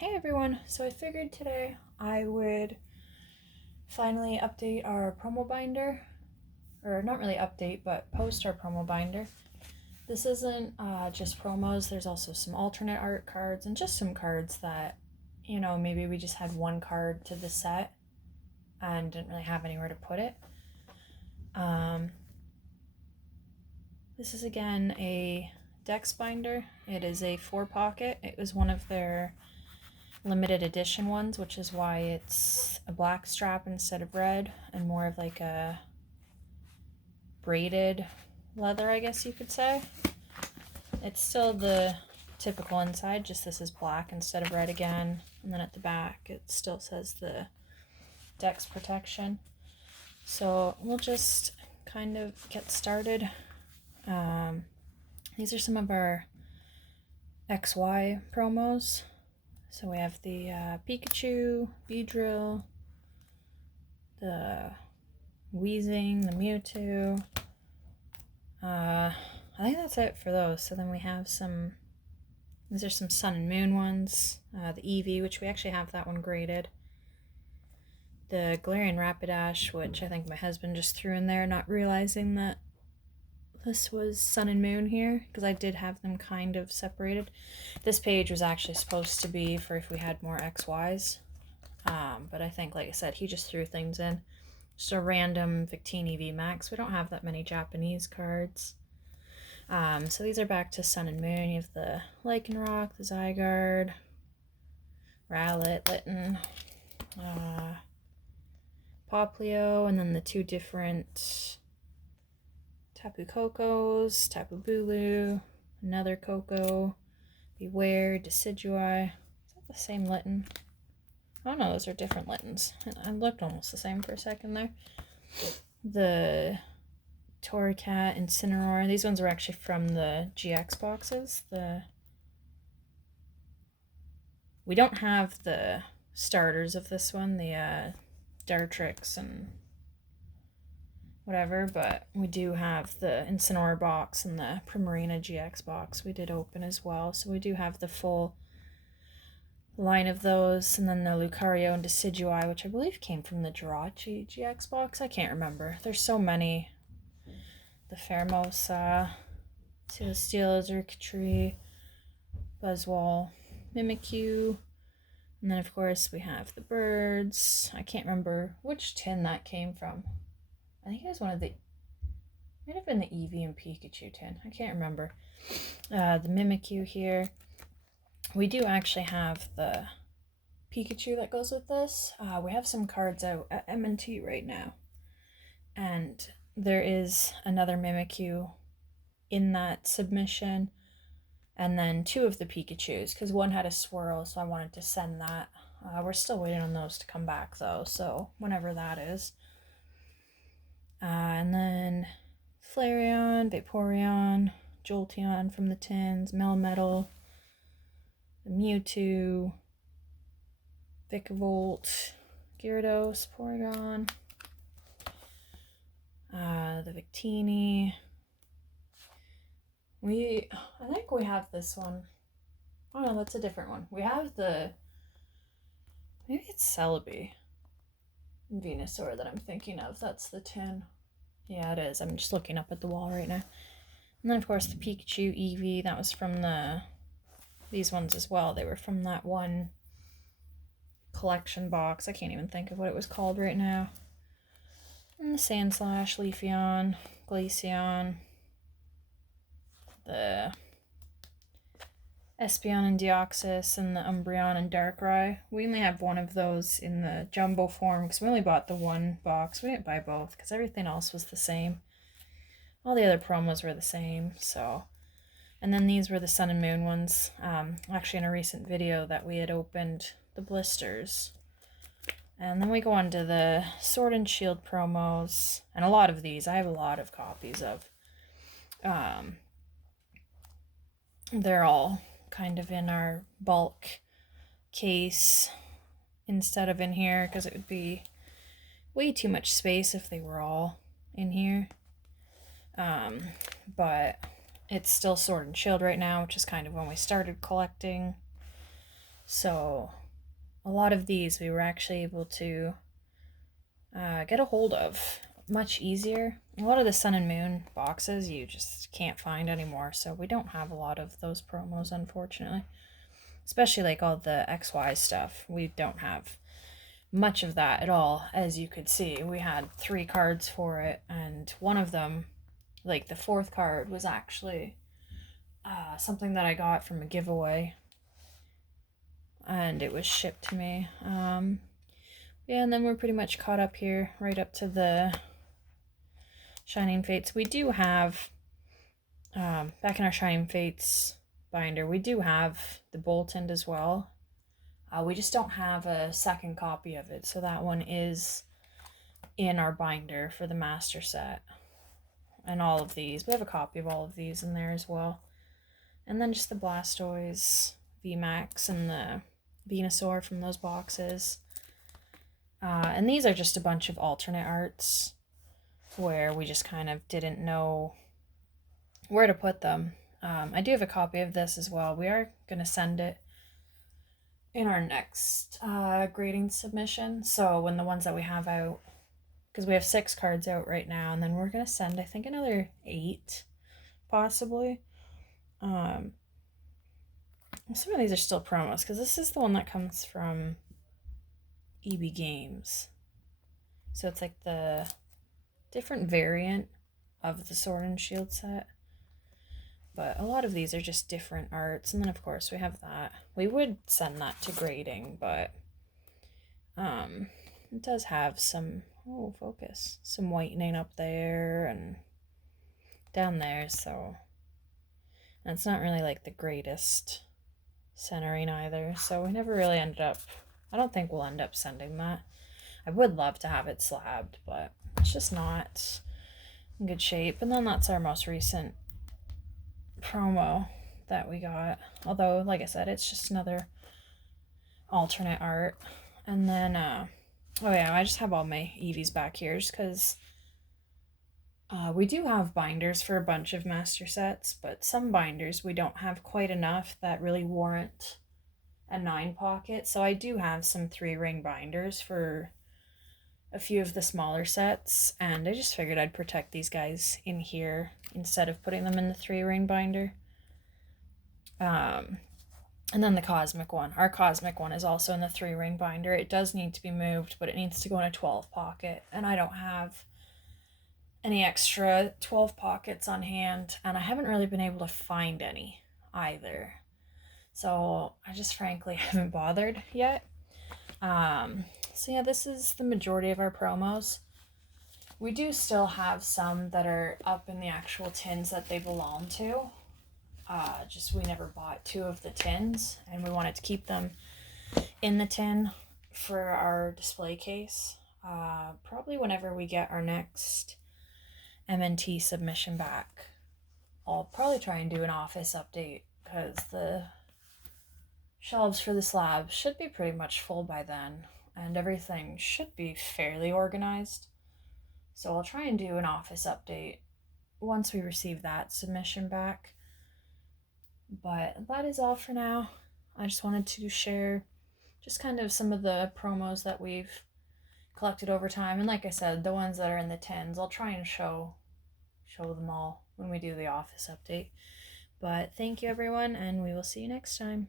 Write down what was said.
Hey everyone, so I figured today I would finally update our promo binder, or not really update, but post our promo binder. This isn't just promos, there's also some alternate art cards and just some cards that, maybe we just had one card to the set and didn't really have anywhere to put it. This is again a Dex binder. It is a 4-pocket. It was one of their limited edition ones, which is why it's a black strap instead of red and more of like a braided leather, I guess you could say. It's still the typical inside, just this is black instead of red again, and then at the back it still says the Dex protection. So we'll just kind of get started. These are some of our XY promos. So we have the Pikachu, Beedrill, the Weezing, the Mewtwo. I think that's it for those. So then we have these are some Sun and Moon ones. The Eevee, which we actually have that one graded. The Galarian Rapidash, which I think my husband just threw in there, not realizing that this was Sun and Moon here, because I did have them kind of separated. This page was actually supposed to be for if we had more XYs, but I think, like I said, he just threw things in. Just a random Victini VMAX. We don't have that many Japanese cards. So these are back to Sun and Moon. You have the Lycanroc, the Zygarde, Rowlet, Litten, Poplio, and then the two different Tapu Kokos, Tapu Bulu, another Koko, Beware, Decidueye. Is that the same Litten? Oh no, those are different Littens. I looked almost the same for a second there. The Torracat, Incineroar. These ones were actually from the GX boxes. We don't have the starters of this one, the Dartrix and whatever, but we do have the Incineroar box and the Primarina GX box we did open as well, so we do have the full line of those, and then the Lucario and Decidueye, which I believe came from the Jirachi GX box. I can't remember. There's so many. The Pheromosa, Celesteela, Xurkitree, Buzzwole, Mimikyu, and then of course we have the birds. I can't remember which tin that came from. I think it was might have been the Eevee and Pikachu tin. I can't remember. The Mimikyu here. We do actually have the Pikachu that goes with this. We have some cards out at M&T right now. And there is another Mimikyu in that submission. And then two of the Pikachus, because one had a swirl, so I wanted to send that. We're still waiting on those to come back, though, so whenever that is. And then Flareon, Vaporeon, Jolteon from the tins, Melmetal, the Mewtwo, Vikavolt, Gyarados, Porygon, the Victini. I think we have this one. Oh no, that's a different one. We have maybe it's Celebi and Venusaur that I'm thinking of. That's the tin. Yeah, it is. I'm just looking up at the wall right now. And then of course the Pikachu, Eevee, that was from these ones as well. They were from that one collection box. I can't even think of what it was called right now. And the Sandslash, Leafeon, Glaceon, the Espeon and Deoxys, and the Umbreon and Darkrai. We only have one of those in the jumbo form because we only bought the one box. We didn't buy both because everything else was the same. All the other promos were the same, so. And then these were the Sun and Moon ones. Actually, in a recent video that we had opened the blisters. And then we go on to the Sword and Shield promos. And a lot of these, I have a lot of copies of. They're all kind of in our bulk case instead of in here, because it would be way too much space if they were all in here. But it's still Sword and Shield right now, which is kind of when we started collecting. So a lot of these we were actually able to get a hold of much easier. A lot of the Sun and Moon boxes you just can't find anymore, so we don't have a lot of those promos, unfortunately. Especially like all the XY stuff, we don't have much of that at all. As you could see, we had 3 cards for it, and one of them, like the 4th card, was actually something that I got from a giveaway, and it was shipped to me. Yeah, and then we're pretty much caught up here, right up to the Shining Fates. We do have, back in our Shining Fates binder, we do have the Boltund as well. We just don't have a second copy of it, so that one is in our binder for the master set. And all of these, we have a copy of all of these in there as well. And then just the Blastoise, VMAX, and the Venusaur from those boxes. And these are just a bunch of alternate arts where we just kind of didn't know where to put them. I do have a copy of this as well. We are going to send it in our next grading submission. So when the ones that we have out, because we have 6 cards out right now, and then we're going to send, I think, another 8, possibly. Some of these are still promos, because this is the one that comes from EB Games. So it's like the different variant of the Sword and Shield set. But a lot of these are just different arts. And then, of course, we have that. We would send that to grading, but it does have some, focus, some whitening up there and down there. So and it's not really like the greatest centering either. So we never really ended up, I don't think we'll end up sending that. I would love to have it slabbed, but it's just not in good shape. And then that's our most recent promo that we got, although like I said, it's just another alternate art. And then oh yeah, I just have all my Eevees back here just because we do have binders for a bunch of master sets, but some binders we don't have quite enough that really warrant a 9 pocket. So I do have some 3-ring binders for a few of the smaller sets, and I just figured I'd protect these guys in here instead of putting them in the 3-ring binder. And then the Cosmic one. Our Cosmic one is also in the 3-ring binder. It does need to be moved, but it needs to go in a 12 pocket, and I don't have any extra 12 pockets on hand, and I haven't really been able to find any either. So I just frankly haven't bothered yet. So yeah, this is the majority of our promos. We do still have some that are up in the actual tins that they belong to. Just we never bought 2 of the tins, and we wanted to keep them in the tin for our display case. Probably whenever we get our next MNT submission back, I'll probably try and do an office update, because the shelves for the slabs should be pretty much full by then, and everything should be fairly organized. So I'll try and do an office update once we receive that submission back. But that is all for now. I just wanted to share just kind of some of the promos that we've collected over time. And like I said, the ones that are in the tins, I'll try and show them all when we do the office update. But thank you, everyone, and we will see you next time.